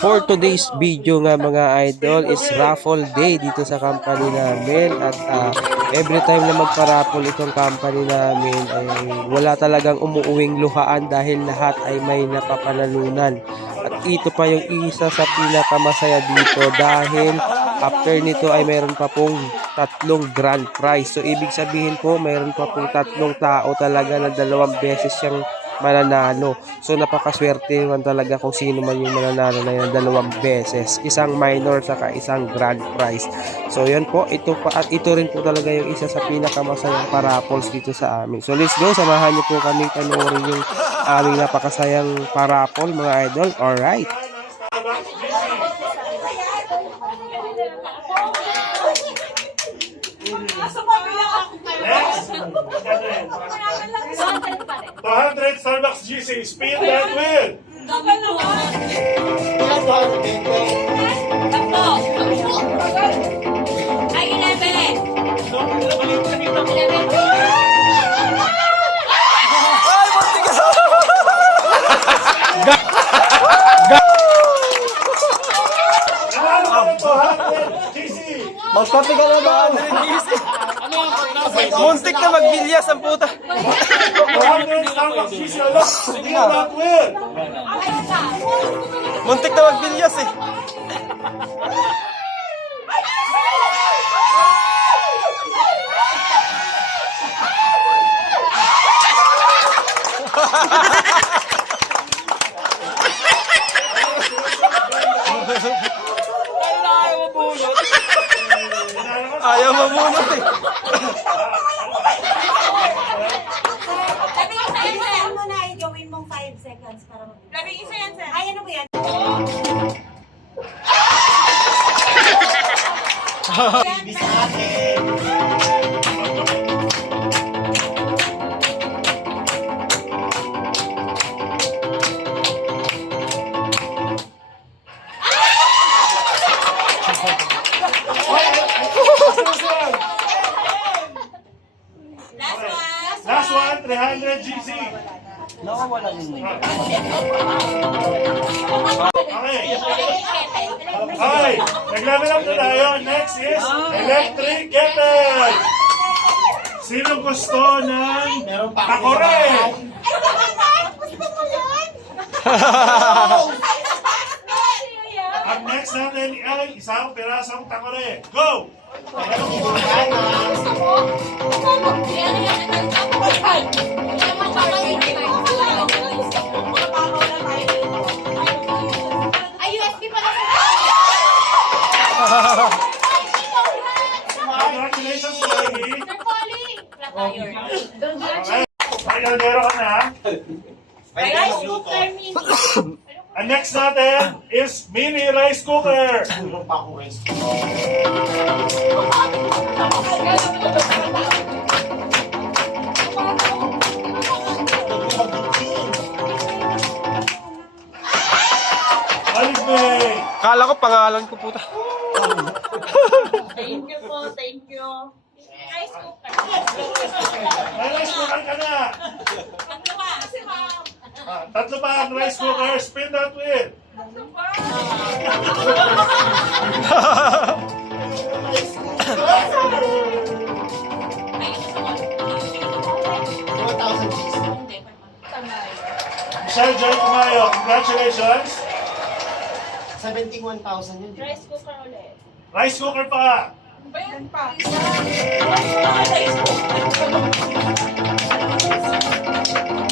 For today's video nga mga idol is raffle day dito sa company namin at ah, every time na magpa-raffle itong company namin ay wala talagang umuuwing luhaan dahil lahat ay may napapanalunan. At ito pa yung isa sa pinakamasaya dito dahil after nito ay mayroon pa pong tatlong grand prize. So ibig sabihin po mayroon pa pong tatlong tao talaga na dalawang beses siyang mananalo. So napakaswerte man talaga kung sino man yung mananalo na yan dalawang beses. Isang minor saka isang grand prize. So yan po, ito pa at ito rin po talaga yung isa sa pinakamasayang parapols dito sa amin. So let's go, samahan niyo po kami panoorin yung aming napakasayang parapol mga idol. Alright. Next. 200 Starbucks GC. Spin that wheel. Ay, 11! 200 GC. Magkape ka na ba? Muntik na magbilyas ang puta. 200 Starbucks GC. Alok. Spin that wheel. Muntik na magbilyas eh. Ayaw mabunot eh. 300 GC. Okay. Okay. Nag-level up na tayo. Next is electric kettle. Sino gusto ng takore? Ang next natin ay isang pirasong takore. Go! Pala. Congratulations, Polly. Sir Polly. Iron. Okay. Pakilagero ka na. Rice cooker mini. Ang next natin is mini rice cooker. Olive May. Kala ko pangalan ko puta. Thank you po, thank you. Rice cooker. May rice cooker ka na. Tatlo pa. Si ma'am. Ah, tatlo pa ang rice cooker. Spin that wheel. Mo. Hindi, Michelle Joy Tumayo, congratulations. 71,000 yun, di ba? Rice cooker ulit. Rice cooker pa. Bayan pa. Rice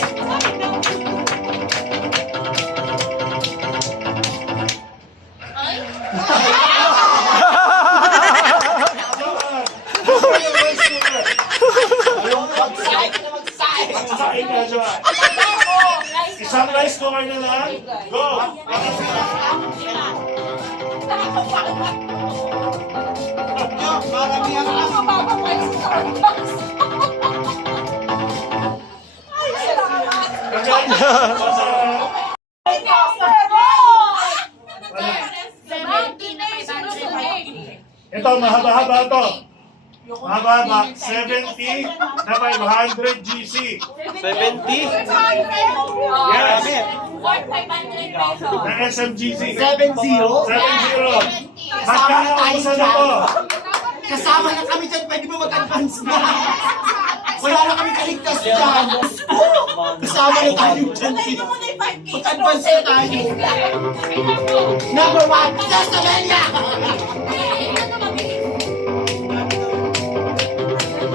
Ito, mahaba-haba ito. Mahaba-haba. 70 na 500 GC. 70? Yes. Worth 500 pesos. na SMGC. 7-0? 7-0. Magkano ang usa na to? Kasama na kami dyan, pwede mo mag-advance na. Wala na kami kaligtas dyan. Kasama na tayo dyan. Mag-advance na tayo. Number one, Sasamelia!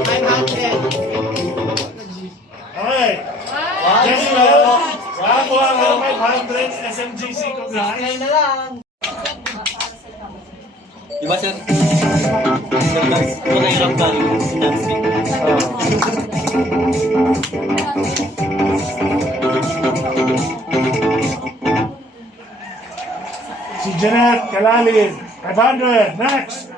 500. Okay. Yes, well. Nakakuha ka ng 500 SMGC. Congrats. Di ba sir? Sir, guys, wala yung value sinabi. Si Jeanette Kalalin. 500. Next.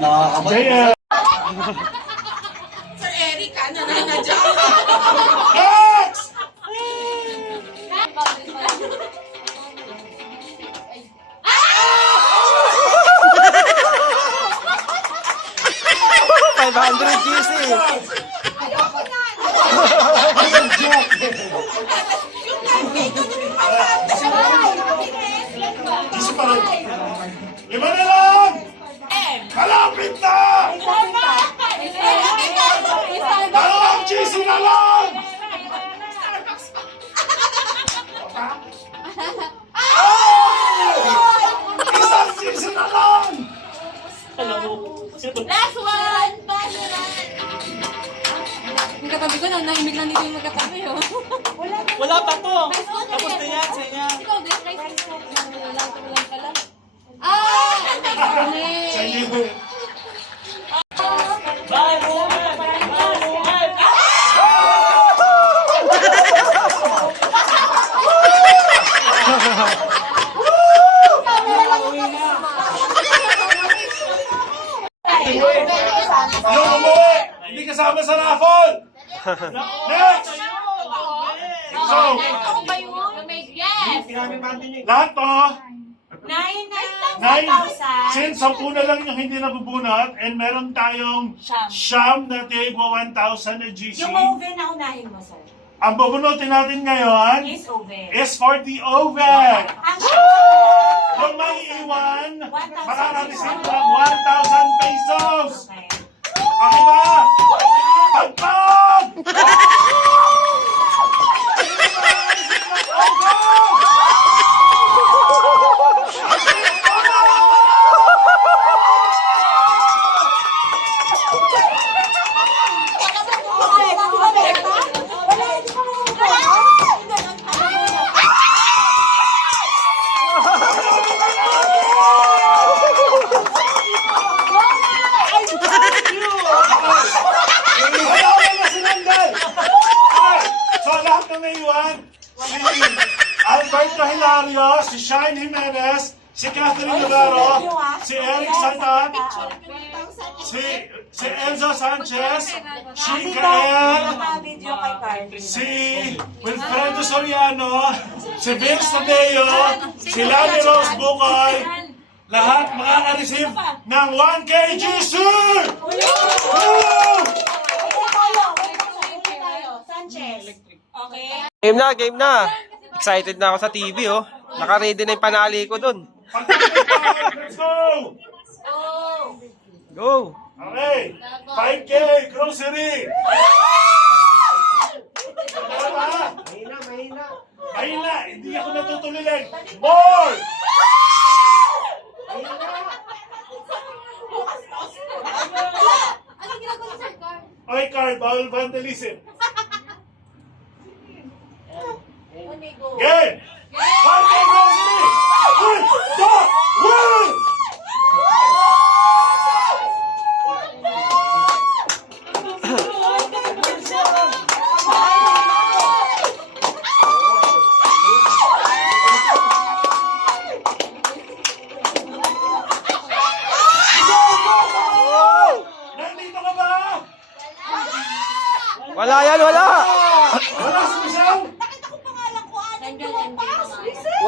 Nakakabay. JL. Eric, ano na na dyan? Next! Five hundred GC. Isa Next! So, Ito ba yun? Yes! lahat to, Nine nine, na 1,000. since sampu na lang yung hindi nabubunot, and meron tayong Siyam. siyam na tigwa 1,000 na GC. Yung oven na unahin mo, sir. Ang bubunutin natin ngayon Is oven. is for the oven. Ang Kung may iwan, 1,000 makaka-receive ng 1,000 pesos. Okay. Ang iba, pagpag! Wala ko na sinanggal! Okay, So lahat ng naiwan, si Alberto Hilario, si Shine Jimenez, si Catherine Navarro, si Eric Santan, si, si Enzo Sanchez, si Kael, si Wilfredo Soriano, si Vince Tadeo, si Lani Rose Bukoy, lahat makaka-receive ng 1K GC! Woo! Sanchez. Okay. Game na, game na. Excited na ako sa TV, oh. Naka-ready na yung panali ko dun. Let's go! Go! Okay, 5K grocery! Mahina, mahina. Mahina, hindi ako natutulilan. More! Ano ginagawa sa car? Okay, Carl, bawal vandalism. Game! 5K grocery! One, two, one! Nandito ka ba? Wala yan, wala!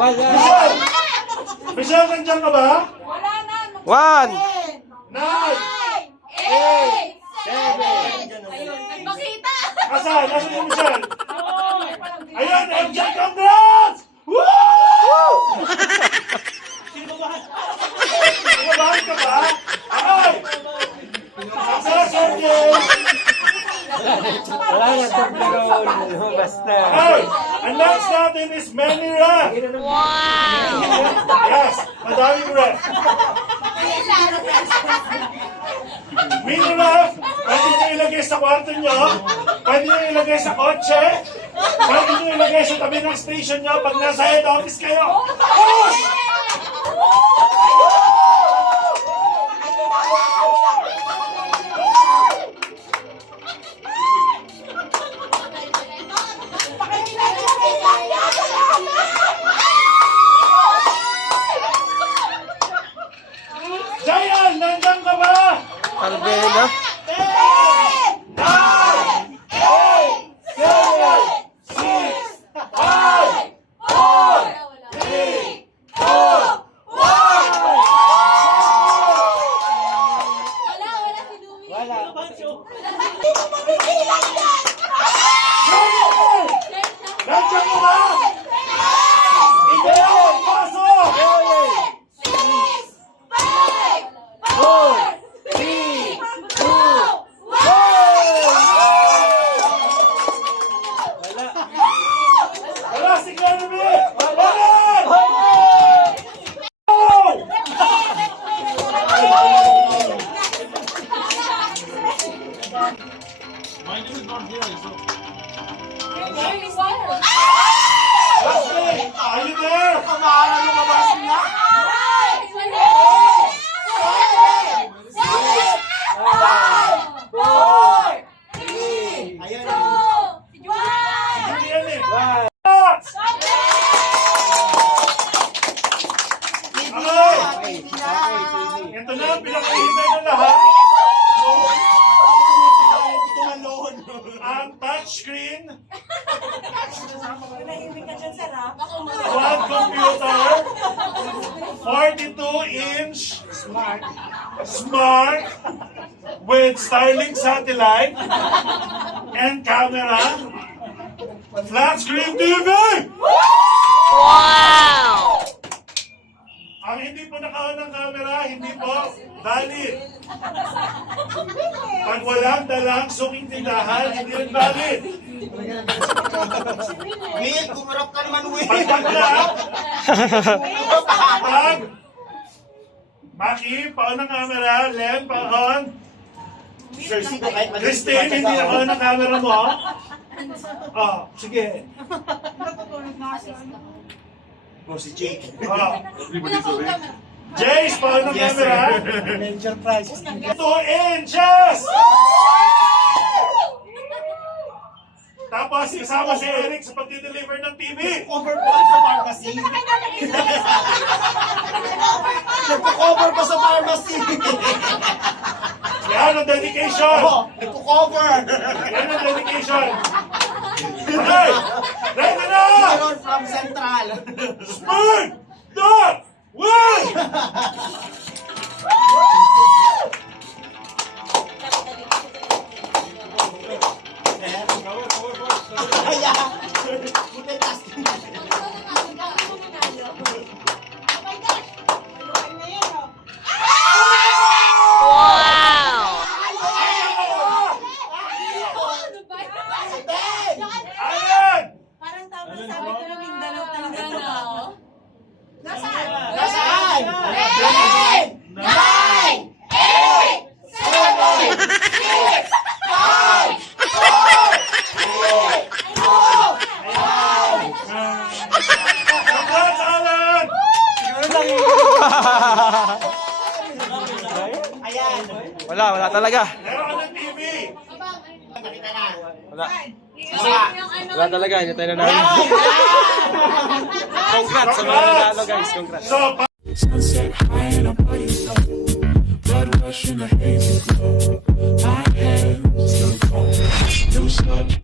Wala si Michelle? Michelle! Nandiyan ka ba? Wala na. One. Nine! Eight! Seven! Ayun, nagmakita! Asan? Asan yung Michelle? Ayan, MJ, congrats! Woo! Kinabahan ka ba? Ay! Success, MJ! Wala nga itong pero basta. Ay! Ang next natin is Manny Ref. Yes, madaming ref. Mini ref, pwede nyo ilagay sa kwarto nyo, pwede nyo ilagay sa kotse, pwede nyo ilagay sa tabi ng station nyo pag nasa head office kayo. Push! With Starlink satellite and camera, flat screen TV! Ang hindi po nakaon ng camera, hindi po valid. Pag walang dalang suking tindahan, hindi rin valid. Will, kumarap ka naman, Will. Pag pag Maki, paon ng camera, Len, paon. Sir, kahit madaling Christine, hindi nakaon ng camera mo. Oh, sige. Oh, si Jake. Oh. Jace, paon ng Yes, camera. sir. Major prize. Two inches! Tapos kasama si Eric sa pagdi-deliver ng TV. Cover pa sa pharmacy. Nagpo-cover pa sa pharmacy. Ang dedication. Oh, nagpo-cover. Yan ang dedication. Okay, ready na! Meron from Central. Spoon! Dot! Win! Kaya, Wala, wala talaga. Meron ng TV. Nakita na. Wala. Wala talaga. Hindi tayo na namin. Congrats sa mga nanalo guys. Congrats. Sunset high and I'm putting low. Blood rush in a hazy glow. My hands still cold. New sludge.